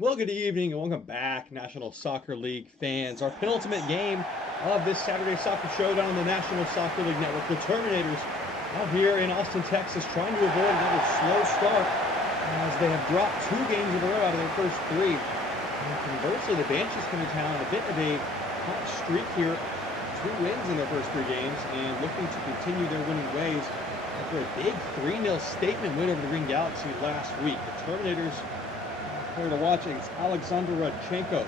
Well, good evening and welcome back, National Soccer League fans. Our penultimate game of this Saturday Soccer Showdown on the National Soccer League Network. The Terminators out here in Austin, Texas, trying to avoid another slow start as they have dropped 2 games in a row out of their first 3. And conversely, the Banshees come to town on a bit of a hot streak here. 2 wins in their first 3 games and looking to continue their winning ways after a big 3-0 statement win over the Green Galaxy last week. The Terminators player to watch is Alexander Rodchenko.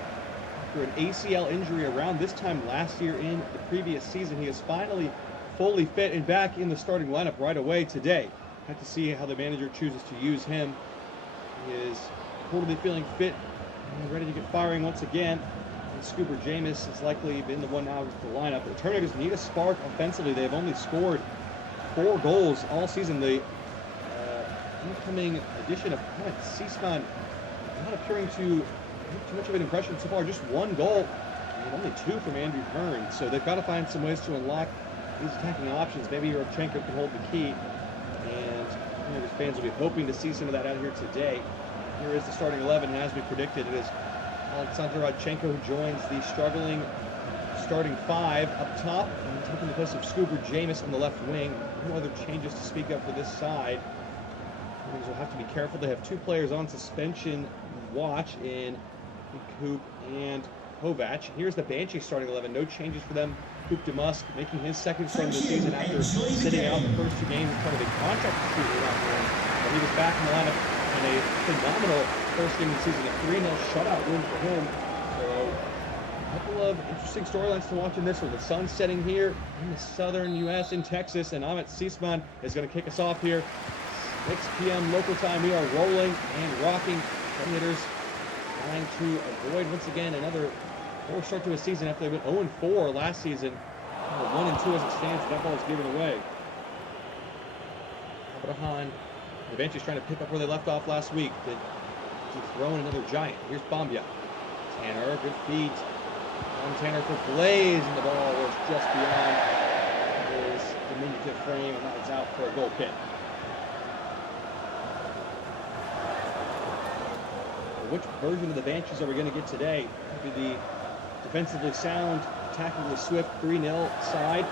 After an ACL injury around this time last year in the previous season, he is finally fully fit and back in the starting lineup right away today. Have to see how the manager chooses to use him. He is reportedly feeling fit and ready to get firing once again. And Scooper Jameis has likely been the one out of the lineup. The Terminators need a spark offensively. They have only scored 4 goals all season. The incoming addition of Seaspan not appearing to make too much of an impression so far. Just 1 goal and only 2 from Andrew Hearn. So they've got to find some ways to unlock these attacking options. Maybe Rodchenko can hold the key, and his fans will be hoping to see some of that out here today. Here is the starting 11, and as we predicted, it is Alexander Rodchenko who joins the struggling starting 5 up top, and taking the place of Scooper Jameis on the left wing. No other changes to speak of for this side. Will have to be careful. They have 2 players on suspension watch in Coop and Kovac. Here's the Banshees starting 11. No changes for them. Coop DeMusk making his second start of the season after sitting out the first 2 games as part of a contract dispute with Rockland. But he was back in the lineup in a phenomenal first game of the season, a 3-0 shutout win for him. So a couple of interesting storylines to watch in this one. The sun's setting here in the southern U.S. in Texas, and Ahmet Seasman is going to kick us off here. 6 p.m. local time. We are rolling and rocking. Terminators trying to avoid once again another poor start to a season after they went 0-4 last season. 1-2 as it stands. That ball is given away. Abraham, the Banshees trying to pick up where they left off last week. Throwing another giant. Here's Bombia. Tanner, good feet. On Tanner for Blaze, and the ball was just beyond his diminutive frame, and that was out for a goal kick. Which version of the Banshees are we going to get today? Maybe the defensively sound, attackingly swift 3-0 side.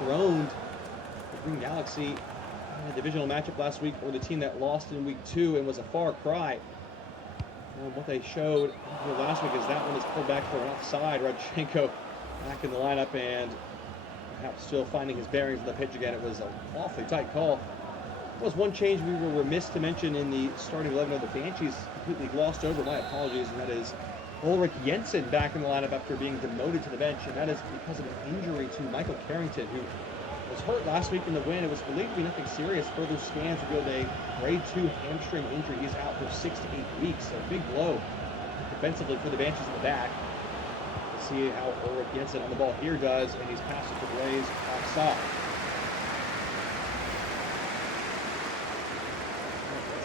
Throned the Green Galaxy in a divisional matchup last week, or the team that lost in week 2 and was a far cry. And what they showed last week is that one is pulled back for an offside. Rodchenko back in the lineup and perhaps still finding his bearings on the pitch again. It was an awfully tight call. There was one change we were remiss to mention in the starting 11 of the Banshees, completely glossed over, my apologies, and that is Ulrich Jensen back in the lineup after being demoted to the bench, and that is because of an injury to Michael Carrington, who was hurt last week in the win. It was believed to be nothing serious. Further scans revealed a grade 2 hamstring injury. He's out for 6 to 8 weeks, so a big blow defensively for the Banshees in the back. We'll see how Ulrich Jensen on the ball here does, and he's passed it to Blaze offside.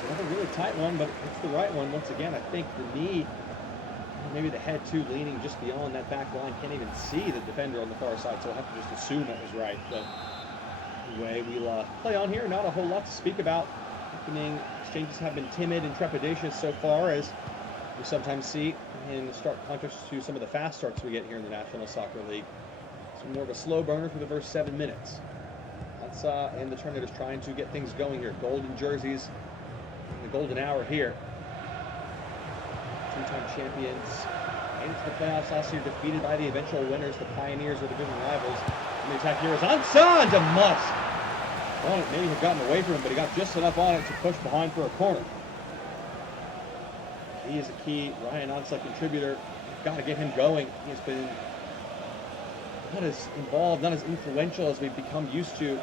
Another really tight one, but it's the right one. Once again, I think the knee, maybe the head too, leaning just beyond that back line. Can't even see the defender on the far side, so I'll have to just assume that was right. But anyway, we'll play on here. Not a whole lot to speak about. Opening exchanges have been timid and trepidatious so far, as we sometimes see in stark contrast to some of the fast starts we get here in the National Soccer League. It's more of a slow burner for the first 7 minutes. And the Terminators trying to get things going here. Golden jerseys. The golden hour here. 2-time champions into the playoffs last year, defeated by the eventual winners, the Pioneers, or the division rivals. And the attack here is on to Musk. Well, maybe have gotten away from him, but he got just enough on it to push behind for a corner. He is a key Ryan Onside contributor. Got to get him going. He has been not as involved, not as influential as we've become used to.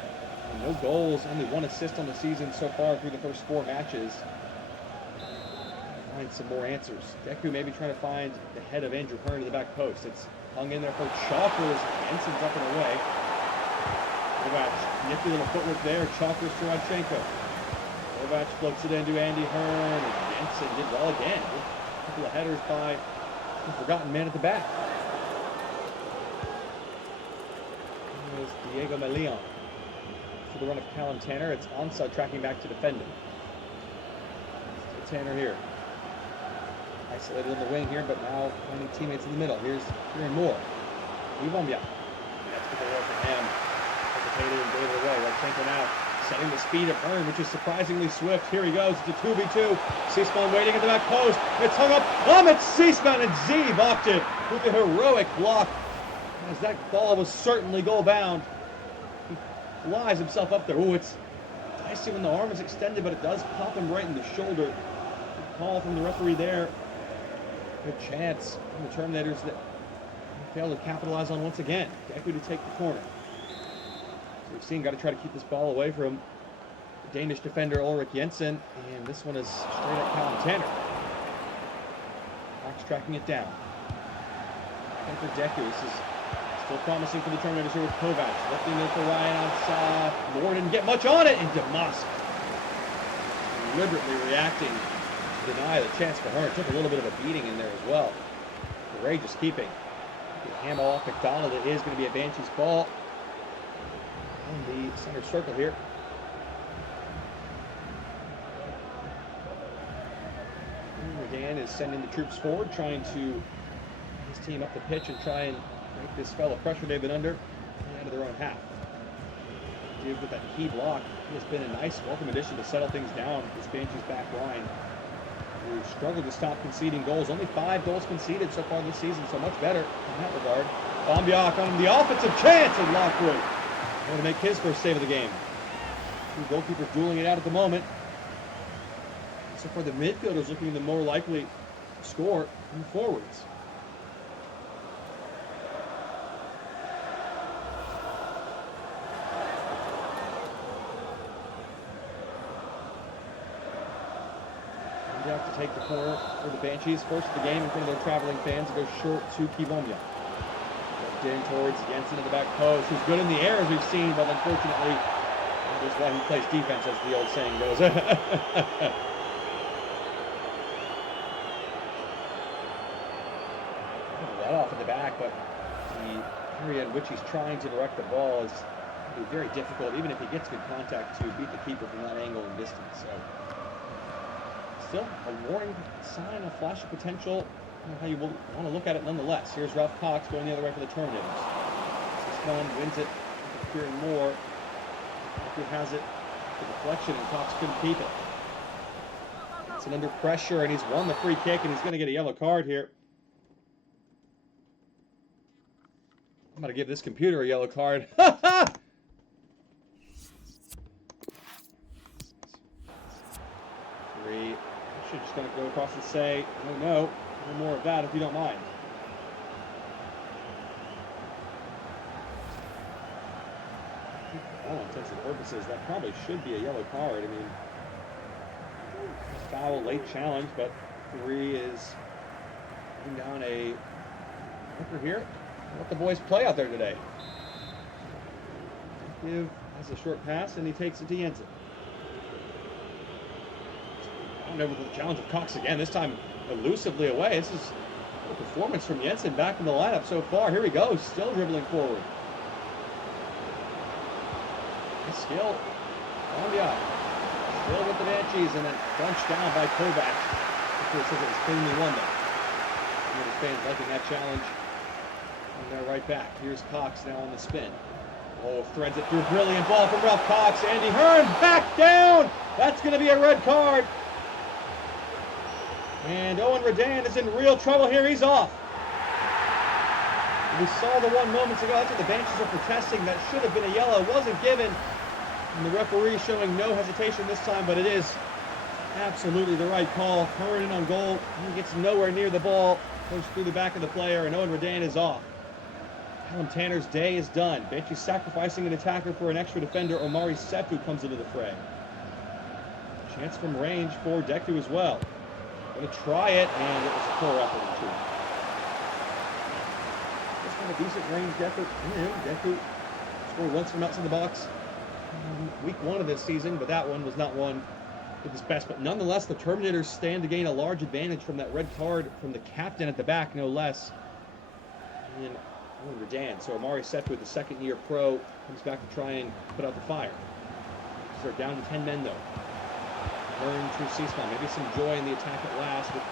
No goals, only 1 assist on the season so far through the first 4 matches. Find some more answers. Deku maybe trying to find the head of Andrew Hearn to the back post. It's hung in there for Chalkers. Jensen's up and away. Kovac, nifty little footwork there. Chalkers to Rodchenko. Kovac floats it into Andy Hearn. And Jensen did well again. A couple of headers by the forgotten man at the back. There's Diego Melion. For the run of Callum Tanner, it's onside tracking back to defend him. Tanner here. Isolated on the wing here, but now finding teammates in the middle. Here's Kieran Moore. Iwambia. That's good work for him. Hesitated and gave it away. Levchenko now setting the speed of Hearn, which is surprisingly swift. Here he goes. It's a 2v2. Seesman waiting at the back post. It's hung up. It's Seesman, and Z blocked it with a heroic block. As that ball was certainly goal bound. He flies himself up there. Oh, it's dicey when the arm is extended, but it does pop him right in the shoulder. Good call from the referee there. Good chance from the Terminators that failed to capitalize on once again. Deku to take the corner. So we've seen, got to try to keep this ball away from the Danish defender Ulrik Jensen, and this one is straight at Callum Tanner. Hawks tracking it down. And for Deku, this is still promising for the Terminators here with Kovac. Lifting it for Ryan on Moore didn't get much on it, and DeMusk deliberately reacting to deny the chance for Hearn. Took a little bit of a beating in there as well. Courageous keeping. Hand ball off McDonald. It is going to be a Banshees ball on the center circle here. Dan is sending the troops forward, trying to his team up the pitch and try and break this spell of pressure they've been under out of their own half. Dude, with that key block, he has been a nice welcome addition to settle things down. This Banshees back line, who struggled to stop conceding goals. Only 5 goals conceded so far this season, so much better in that regard. Bombiak on the offensive chance, and Lockwood going to make his first save of the game. 2 goalkeepers dueling it out at the moment. So far, the midfielders looking the more likely to score than the forwards. To take the corner for the Banshees. First of the game in front of their traveling fans. It goes short to Kiwomya. In towards Jensen at the back post, who's good in the air as we've seen, but unfortunately, that's why he plays defense, as the old saying goes. Let off at the back, but the area in which he's trying to direct the ball is very difficult, even if he gets good contact, to beat the keeper from that angle and distance. So, still a warning sign, a flash of potential. I don't know how you will want to look at it nonetheless. Here's Ralph Cox going the other way for the Terminators. This one wins it. Kieran Moore, who has it, the deflection, and Cox couldn't keep it. It's under pressure, and he's won the free kick, and he's going to get a yellow card here. I'm going to give this computer a yellow card. Three. Should just going to go across and say, no more of that if you don't mind. For all intents and purposes, that probably should be a yellow card. I mean, foul, late challenge, but 3 is putting down a marker here. Let the boys play out there today. Give has a short pass, and he takes it to Jensen. Over the challenge of Cox again, this time elusively away. This is a performance from Jensen back in the lineup so far. Here he goes, still dribbling forward. Nice skill. Still with the Banshees, and then bunched down by Kovac. It says it was cleanly won though. The fans liking that challenge. And they're right back. Here's Cox now on the spin. Oh, threads it through. Brilliant ball from Ralph Cox. Andy Hearn back down. That's going to be a red card. And Owen Redan is in real trouble here. He's off. We saw the one moments ago. That's what the Banshees are protesting. That should have been a yellow. Wasn't given. And the referee showing no hesitation this time, but it is absolutely the right call. Hearn in on goal. He gets nowhere near the ball. Goes through the back of the player, and Owen Redan is off. Callum Tanner's day is done. Banshees sacrificing an attacker for an extra defender. Omari Sefu comes into the fray. Chance from range for Deku as well. Going to try it, and it was a poor effort in 2. Just kind of decent ranged effort. Deku scored once from outside the box week 1 of this season, but that one was not one of his best. But nonetheless, the Terminators stand to gain a large advantage from that red card from the captain at the back, no less. And Owen Redan. So Omari Sefu, the second-year pro, comes back to try and put out the fire. So they're down to 10 men, though. Hearn to Seesman. Maybe some joy in the attack at last with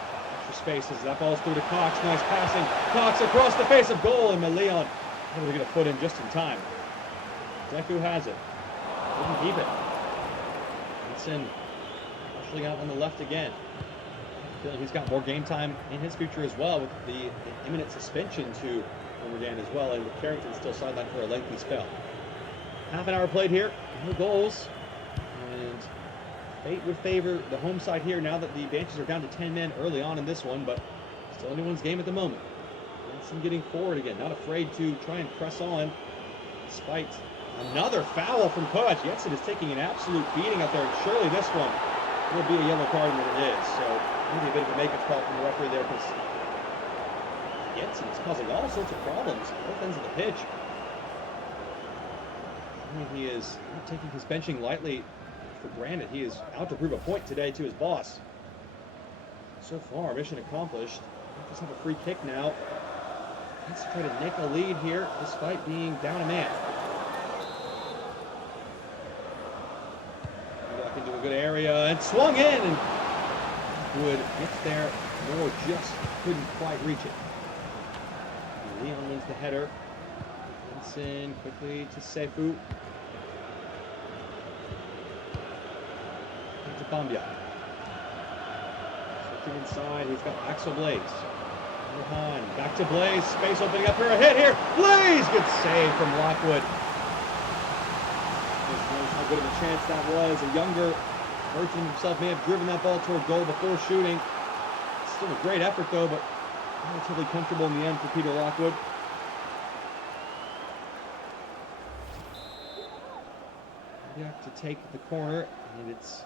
Extra spaces. That ball's through to Cox. Nice passing. Cox across the face of goal, and Leon able to get a foot in just in time. Deku has it. Didn't keep it. Benson rushing out on the left again. Feeling he's got more game time in his future as well, with the imminent suspension to Overgan as well, and with Carrington still sidelined for a lengthy spell. Half an hour played here, no goals, and fate would favor the home side here now that the Banshees are down to 10 men early on in this one, but still anyone's game at the moment. Benson getting forward again, not afraid to try and press on, despite another foul from Kovac. Jensen is taking an absolute beating out there, and surely this one will be a yellow card when it is. So maybe a bit of a make-up call from the referee there, because Jensen is causing all sorts of problems at both ends of the pitch. I mean, he is not taking his benching lightly for granted. He is out to prove a point today to his boss. So far, mission accomplished. Just have a free kick now. Let's try to nick a lead here despite being down a man. Back into a good area and swung in, and Wood gets there, nor just couldn't quite reach it. Leon wins the header. Benson quickly to Seifu. To Bambia. Switching inside, he's got Axel Blaze. Rohan, back to Blaze, space opening up for a hit here. Blaze! Good save from Lockwood. Just knows how good of a chance that was. A younger version of himself may have driven that ball toward goal before shooting. Still a great effort though, but relatively comfortable in the end for Peter Lockwood. Back to take the corner, and it's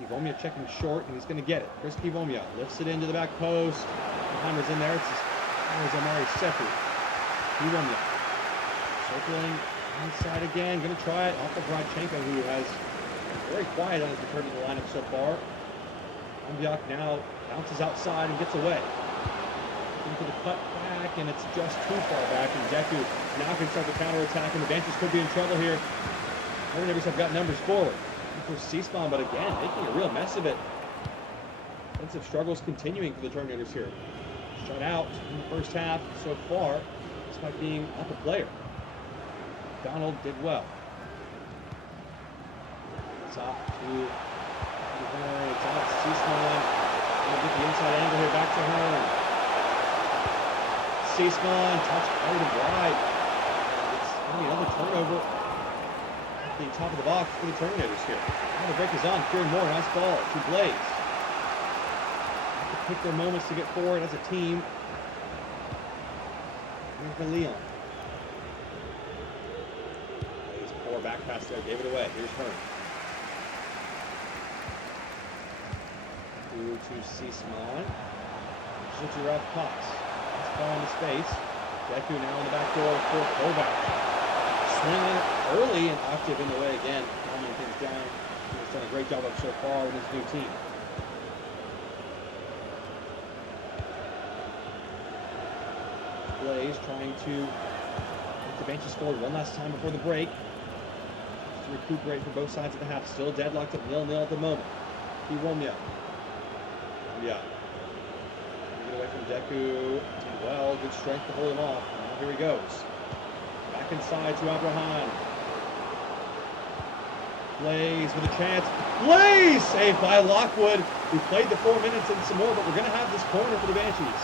Kivomia checking short, and he's going to get it. Chris Kivomia lifts it into the back post. Heimer's in there. It's Amari Sefu. Kivomia circling inside again. Going to try it off of Rodchenko, who has been very quiet on his return to the lineup so far. Ambiak now bounces outside and gets away. Into the cut back, and it's just too far back. And Deku now can start the counter-attack, and the Banshees could be in trouble here. Terminators have got numbers forward. For C-Spawn, but again, making a real mess of it. Defensive struggles continuing for the Terminators here. Shut out in the first half so far, despite being up a player. Donald did well. It's off to it's out to C-Spawn. Gonna get the inside angle here, back to Hearn. C-Spawn touched out and wide. It's gonna be another turnover. The top of the box for the Terminators here. The break is on. Kieran Moore, nice ball to Blaze. Have to pick their moments to get forward as a team. Here's the Leon. Blaze, poor back pass there, gave it away. Here's Hearn. Through to C-Spawn. Shichirov Cox. Nice ball into space. Deku now in the back door for Kovac. Swinging early and Octave in the way again, calming things down. He's done a great job of so far with his new team. Blaze trying to get the Banshees forward one last time before the break. Just to recuperate for both sides of the half. Still deadlocked at 0-0 at the moment. Kiwomia. Yeah. Get away from Deku. Did well, good strength to hold him off. Now here he goes. Back inside to Abraham. Blaze with a chance. Blaze! Saved by Lockwood. We played the 4 minutes and some more, but we're going to have this corner for the Banshees.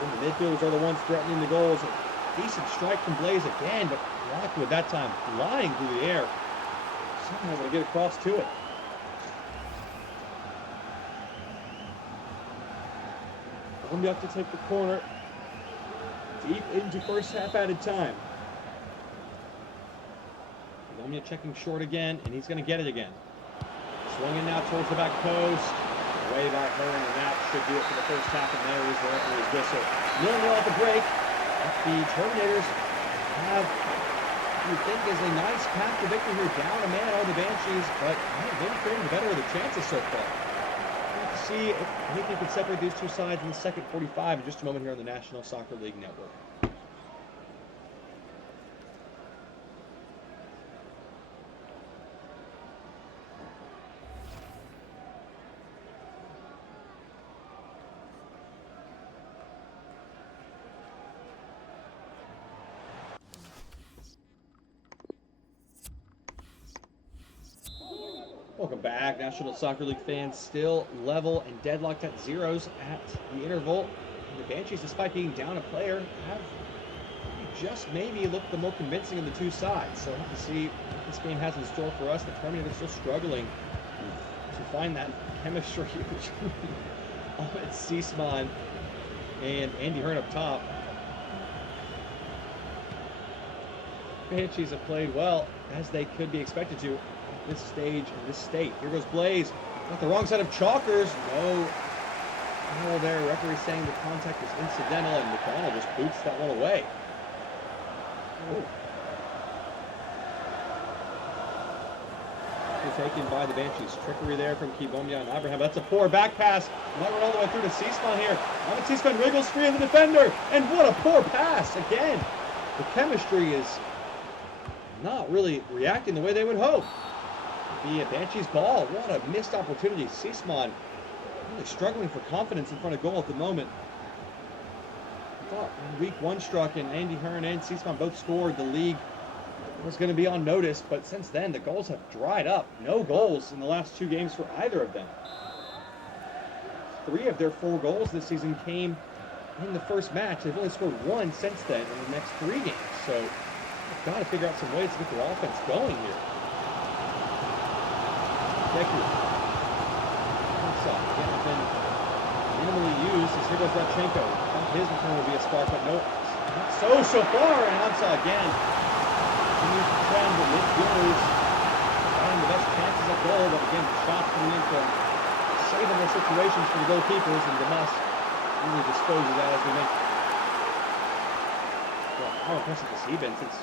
The midfielders are the ones threatening the goals. A decent strike from Blaze again, but Lockwood that time flying through the air. Somehow going to get across to it. Columbia to take the corner. Deep into first half added time. Columbia checking short again, and he's going to get it again. Swinging now towards the back post. Way by Hearn, and that should do it for the first half, and there is the referee's whistle. 0-0 at the break. The Terminators have, you think, is a nice path to victory here. Down a man are the Banshees, but they're getting the better of the chances so far. We'll have to see if anything can separate these two sides in the second 45 in just a moment here on the National Soccer League Network. Welcome back, National Soccer League fans. Still level and deadlocked at zeros at the interval. And the Banshees, despite being down a player, have just maybe looked the more convincing of the two sides. So we'll have to see what this game has in store for us. The Terminators still struggling to find that chemistry between Ahmed Sisman and Andy Hearn up top. Banshees have played well, as they could be expected to at this stage in this state. Here goes Blaze. Got the wrong side of Chalkers. No foul there. Referee saying the contact was incidental, and McDonald just boots that one away. Oh. Taken by the Banshees. Trickery there from Kibomya and Abraham. That's a poor back pass. Might run all the way through to Sisman here. Ahmed Sisman wriggles free of the defender. And what a poor pass again. The chemistry is not really reacting the way they would hope. It'd be a Banshees ball. What a missed opportunity. Sisman really struggling for confidence in front of goal at the moment. I thought when week one struck and Andy Hearn and Sisman both scored, the league was going to be on notice, but since then the goals have dried up. No goals in the last two games for either of them. 3 of their 4 goals this season came in the first match. They've only scored 1 since then in the next 3 games. So they've got to figure out some ways to get their offense going here. Thank you. Again, been minimally used as here goes Radchenko. His return will be a spark, but no, not so far, and Hansa again. Continues to trend, but midfielders finding the best chances at goal, but again, the shots coming in from saving those situations for the goalkeepers, and Damas really disposes that, as we mentioned. Well, how impressive has he been since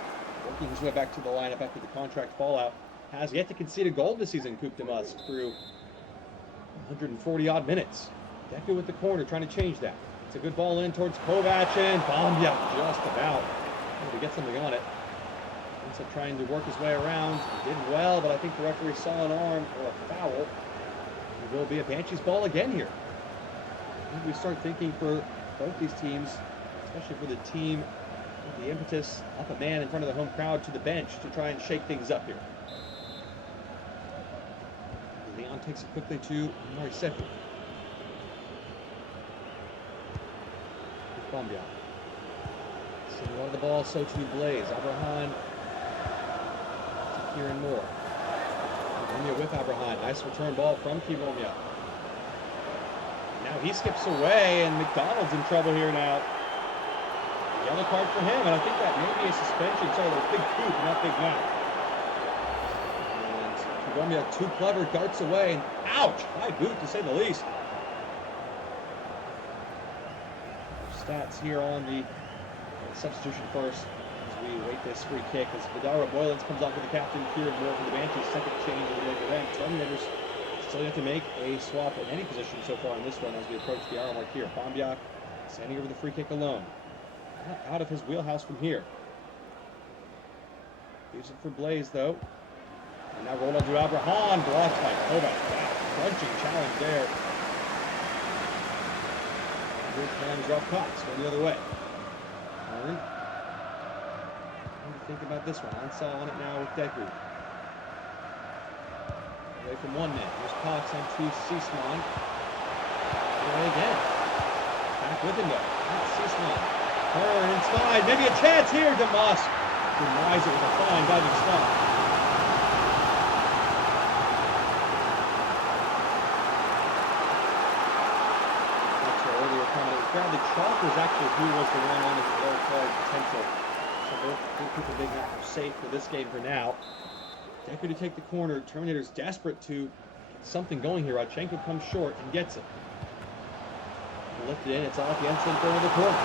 working his way back to the lineup after the contract fallout? Has yet to concede a goal this season, Coupe de Musk, through 140-odd minutes. Deku with the corner, trying to change that. It's a good ball in towards Kovac, and Bombia just about to get something on it. So trying to work his way around. He did well, but I think the referee saw an arm or a foul. It will be a Banshees ball again here. I think we start thinking for both these teams, especially for the team with the impetus up a man in front of the home crowd to the bench to try and shake things up here. Leon takes it quickly to Morisefu. Bombia. Sending one of the ball, so to Blaze. Abraham. Kieran Moore. Kibomya with Abraham. Nice return ball from Kibomya. Now he skips away, and McDonald's in trouble here now. Yellow card for him, and I think that may be a suspension. Sorry, that was Big Coop, not Big Mac. And Kibomya, too clever, darts away, and ouch! High boot, to say the least. Stats here on the substitution first. We wait this free kick as Vidara Boylens comes off with the captain, Kieran Moore for the Banshees. Second change of the local rank. Terminators still have to make a swap at any position so far in this one as we approach the hour mark here. Bombia standing over the free kick alone. Not out of his wheelhouse from here. Use it for Blaze though. And now roll on to Abraham. Blocked by Kovac. Crunching challenge there. Here comes Ralph Cox going the other way. Turn. Think about this one. Hansa on it now with Deku. Away from one man. Here's Cox on to Sisman. Away again. Back with him though. That's Sisman. Turn inside. Maybe a chance here. Damas denies it with a fine diving stop. That's our earlier comment. It was Bradley Chalkers actually who was the one on his low card potential. Both people being safe for this game for now. Deku to take the corner. Terminator's desperate to get something going here. Radchenko comes short and gets it. Lifted in. It's off the inside corner of the corner.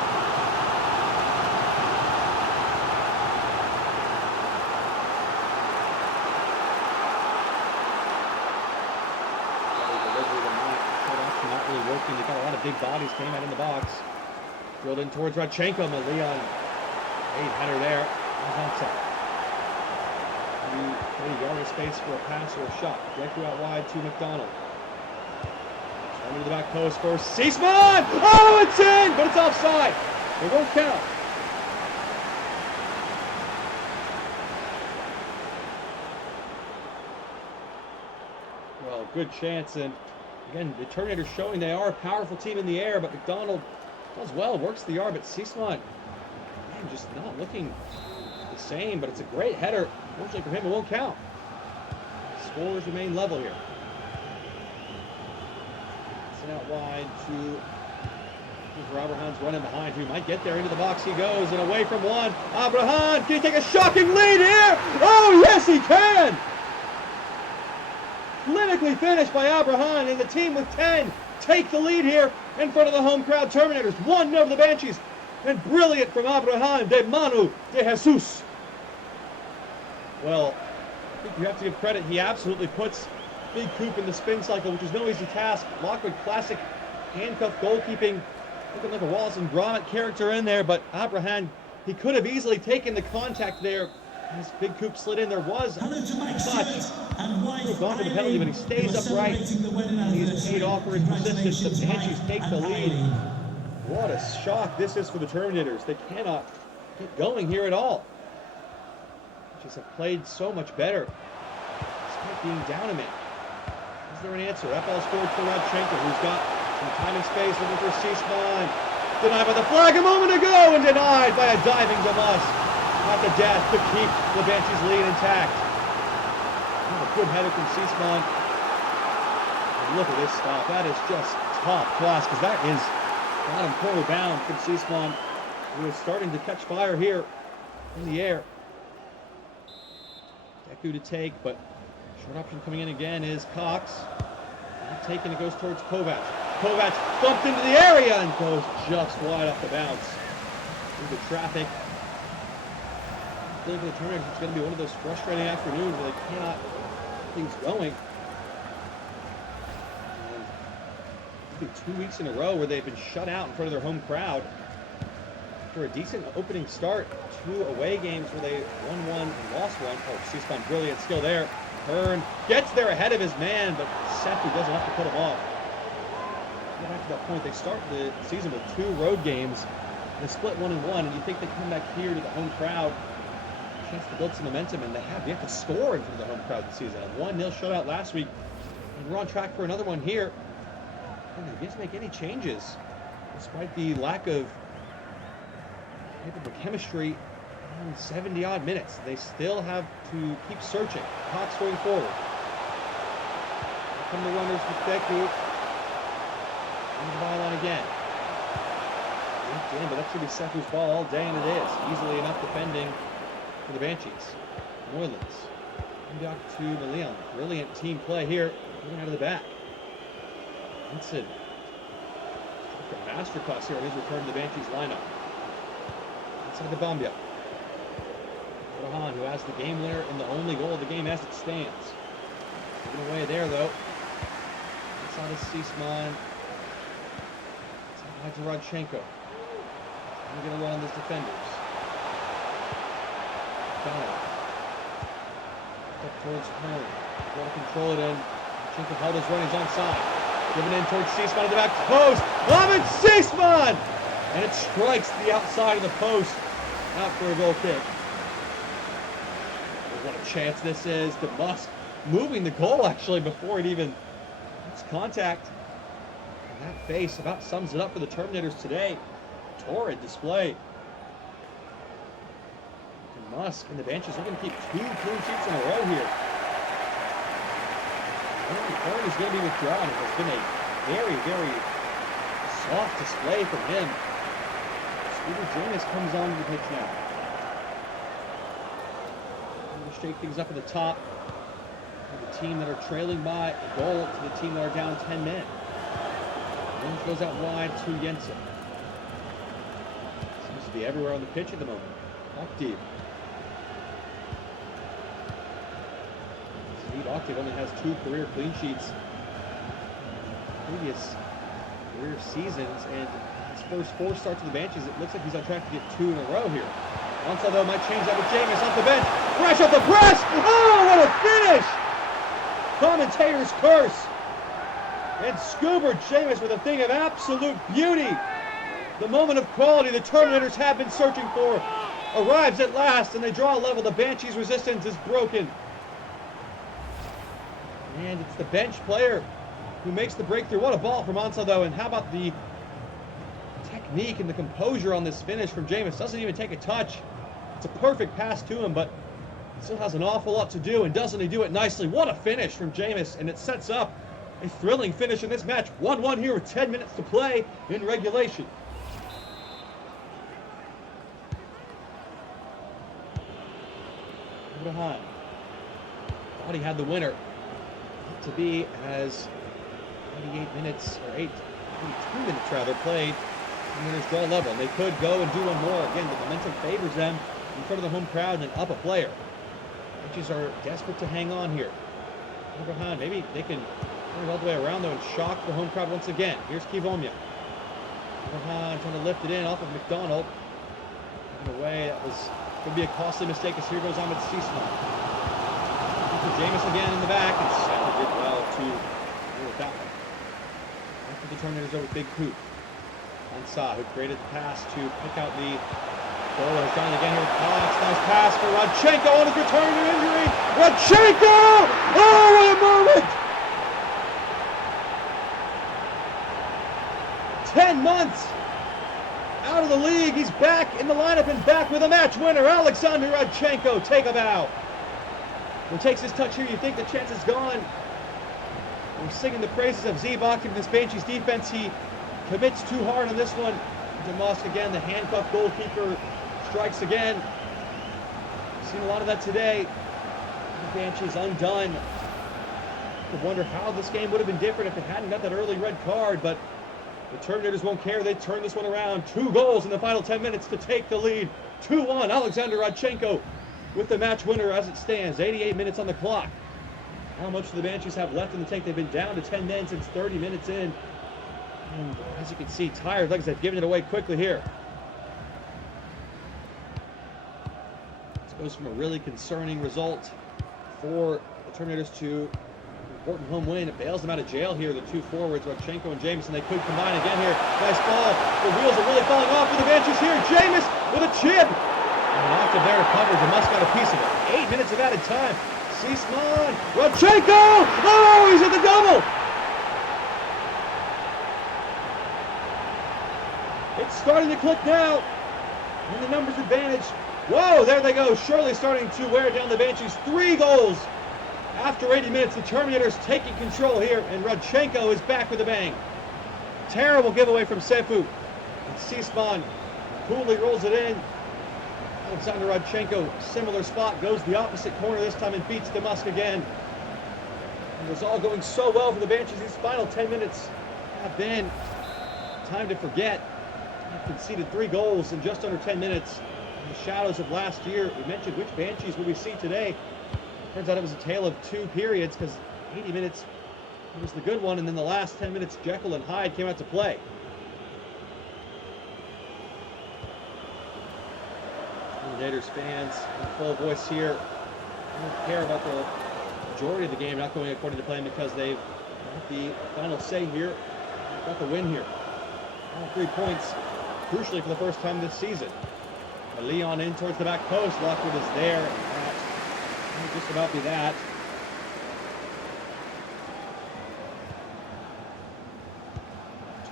Not really working. You've got a lot of big bodies came out in the box. Drilled in towards Radchenko. Leon. Header there. Hansa. Maybe yard of space for a pass or a shot. Deku out wide to McDonald. Trying to the back post for Sisman! Oh, it's in! But it's offside. It won't count. a good chance. And again, the Terminators showing they are a powerful team in the air, but McDonald does well, works the yard, but Seesmont, man, just not looking the same, but it's a great header. Fortunately for him, it won't count. Scores remain level here. Sent out wide to Abrahan's running behind, who might get there. Into the box he goes, and away from one. Abrahan, can he take a shocking lead here? Oh, yes, he can! Clinically finished by Abrahan, and the team with 10 take the lead here in front of the home crowd. Terminators 1-0 to the Banshees, and brilliant from Abrahan de Manu de Jesus. Well, I think you have to give credit. He absolutely puts Big Coop in the spin cycle, which is no easy task. Lockwood classic handcuff goalkeeping, looking like a Wallace and Gromit character in there, but Abrahan, he could have easily taken the contact there. As Big Coop slid in, there was a touch. Could have gone for the penalty, but he stays upright. He's paid off for his persistence. The Banshees take the lead. What a shock this is for the Terminators. They cannot get going here at all. Just have played so much better, despite being down a man. Is there an answer? That ball's forward for Rodchenko, who's got some time and space, looking for Seesmont. Denied by the flag a moment ago, and denied by a diving Damas. Not the death to keep the Banshees' lead intact. Oh, a good header from Seesmont. And look at this stop. That is just top class, because that is bottom corner bound from Seesmont, who is starting to catch fire here in the air. Deku to take, but short option coming in again is Cox. Not taken, it goes towards Kovac. Kovac bumped into the area and goes just wide off the bounce. Into traffic. I think for the Terminators, it's going to be one of those frustrating afternoons where they cannot get things going. And it's been 2 weeks in a row where they've been shut out in front of their home crowd. For a decent opening start, 2 away games where they won one and lost one. Oh, Seesmont, brilliant skill there. Hearn gets there ahead of his man, but Seth, who doesn't have to put him off. Go back to that point, they start the season with 2 road games. They split 1-1, and you think they come back here to the home crowd, chance to build some momentum, and they have to score in front of the home crowd this season. A 1-0 shutout last week, and we're on track for another one here. And they didn't make any changes, despite the lack of chemistry in 70-odd minutes. They still have to keep searching. Cox going forward. Here come the runners with Deku. And the byline again. But that should be Seku's ball all day, and it is. Easily enough defending for the Banshees. Moylan's. Back to the Leon. Brilliant team play here. Coming out of the back. Vincent. A masterclass here on his return to the Banshees lineup. Inside the Bambia. Rohan, who has the game winner and the only goal of the game as it stands. Taken away there, though. Inside of Seesmont. Inside to Rodchenko. I'm going to run on these defenders. Donald. Up towards Hearn. Trying to control it in. Rodchenko held his run. He's onside. Given in towards Seesmont at the back post. Lamin Seesmont! And it strikes the outside of the post. Out for a goal kick. What a chance this is. To Musk moving the goal actually before it even gets contact. And that face about sums it up for the Terminators today. Torrid display. And Musk and the Banshees looking to keep 2 clean sheets in a row here. Hearn is going to be withdrawn. It has been a very, very soft display from him. James comes on to the pitch now. We'll shake things up at the top. The team that are trailing by a goal to the team that are down 10 men. Jones goes out wide to Jensen. Seems to be everywhere on the pitch at the moment. Octave. Steve Octave only has 2 career clean sheets previous career seasons, and first 4 starts with the Banshees, it looks like he's on track to get 2 in a row here. Onside, though, might change that with Jameis off the bench. Fresh off the press! Oh, what a finish! Commentator's curse. And Scuba Jameis with a thing of absolute beauty. The moment of quality the Terminators have been searching for arrives at last, and they draw a level. The Banshees' resistance is broken. And it's the bench player who makes the breakthrough. What a ball from Ansah, though. And how about the technique and the composure on this finish from Jameis? Doesn't even take a touch. It's a perfect pass to him, but still has an awful lot to do, and doesn't he do it nicely? What a finish from Jameis, and it sets up a thrilling finish in this match. 1-1 here with 10 minutes to play in regulation. Behind. Thought he had the winner. Not to be as 88 minutes, or 82 minutes rather, played. And there's draw level. And they could go and do one more. Again, the momentum favors them in front of the home crowd and up a player. Banshees are desperate to hang on here. Behind. Maybe they can turn it all the way around though and shock the home crowd once again. Here's Kivomia. Behind, trying to lift it in off of McDonald. In a way that was could be a costly mistake as here goes Ahmed Sisman. Jameis again in the back, and Sally did well to deal with that one. After the Terminators over Big Coop. Ansah, who created the pass to pick out the goal, has done it again here with Cox. Nice pass for Rodchenko on his return to injury. Rodchenko! Oh, what a moment! 10 months out of the league. He's back in the lineup and back with a match winner. Alexander Rodchenko, take a bow. When he takes his touch here, you think the chance is gone. We're singing the praises of Zebok and this Banshees defense. He commits too hard on this one. DeMusk again, the handcuffed goalkeeper, strikes again. We've seen a lot of that today. The Banshees undone. I wonder how this game would have been different if it hadn't got that early red card, but the Terminators won't care. They turn this one around. 2 goals in the final 10 minutes to take the lead. 2-1. Alexander Rodchenko with the match winner as it stands. 88 minutes on the clock. How much do the Banshees have left in the tank? They've been down to 10 men since 30 minutes in. And as you can see, tired legs have given it away quickly here. This goes from a really concerning result for the Terminators to important home win. It bails them out of jail here. The 2 forwards, Rodchenko and Jameis, and they could combine again here. Nice ball. The wheels are really falling off for the Banshees here. Jameis with a chip. And off to there to cover. DeMusk got a piece of it. 8 minutes of added time. Sisman. Rodchenko. Oh, he's at the double. It's starting to click now. And the numbers advantage. Whoa, there they go. Surely starting to wear down the Banshees. 3 goals. After 80 minutes, the Terminators taking control here, and Rodchenko is back with a bang. Terrible giveaway from Sefu. And Sisman coolly rolls it in. Alexander Rodchenko, similar spot, goes the opposite corner this time and beats DeMusk again. And it was all going so well for the Banshees. These final 10 minutes have been time to forget. They've conceded 3 goals in just under 10 minutes. In the shadows of last year, we mentioned which Banshees will we see today. Turns out it was a tale of 2 periods because 80 minutes was the good one, and then the last 10 minutes, Jekyll and Hyde came out to play. Terminators fans in full voice here. I don't care about the majority of the game not going according to plan because they've got the final say here. They've got the win here. All 3 points, crucially for the first time this season. Leon in towards the back post. Lockwood is there. That just about be that.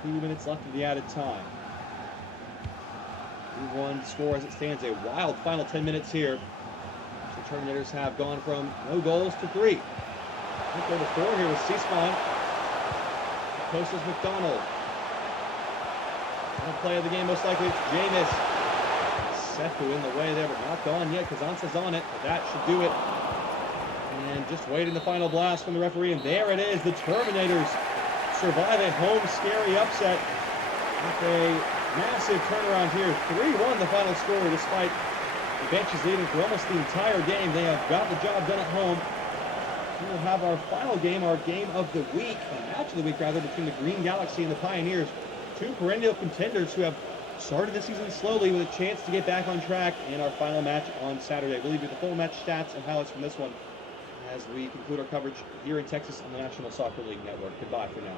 Two minutes left of the added time. 2-1 score as it stands. A wild final 10 minutes here. The Terminators have gone from no goals to 3. I think over 4 here with Sisman. Post is McDonald. Final play of the game most likely it's Jameis. Sefu in the way there, but not gone yet because Ansah's on it, but that should do it. And just waiting the final blast from the referee, and there it is. The Terminators survive a home scary upset with a massive turnaround here. 3-1 the final score, despite the Banshees leading for almost the entire game. They have got the job done at home. We will have our final game, our game of the week, or match of the week rather, between the Green Galaxy and the Pioneers. 2 perennial contenders who have started the season slowly with a chance to get back on track in our final match on Saturday. We'll leave you the full match stats and highlights from this one as we conclude our coverage here in Texas on the National Soccer League Network. Goodbye for now.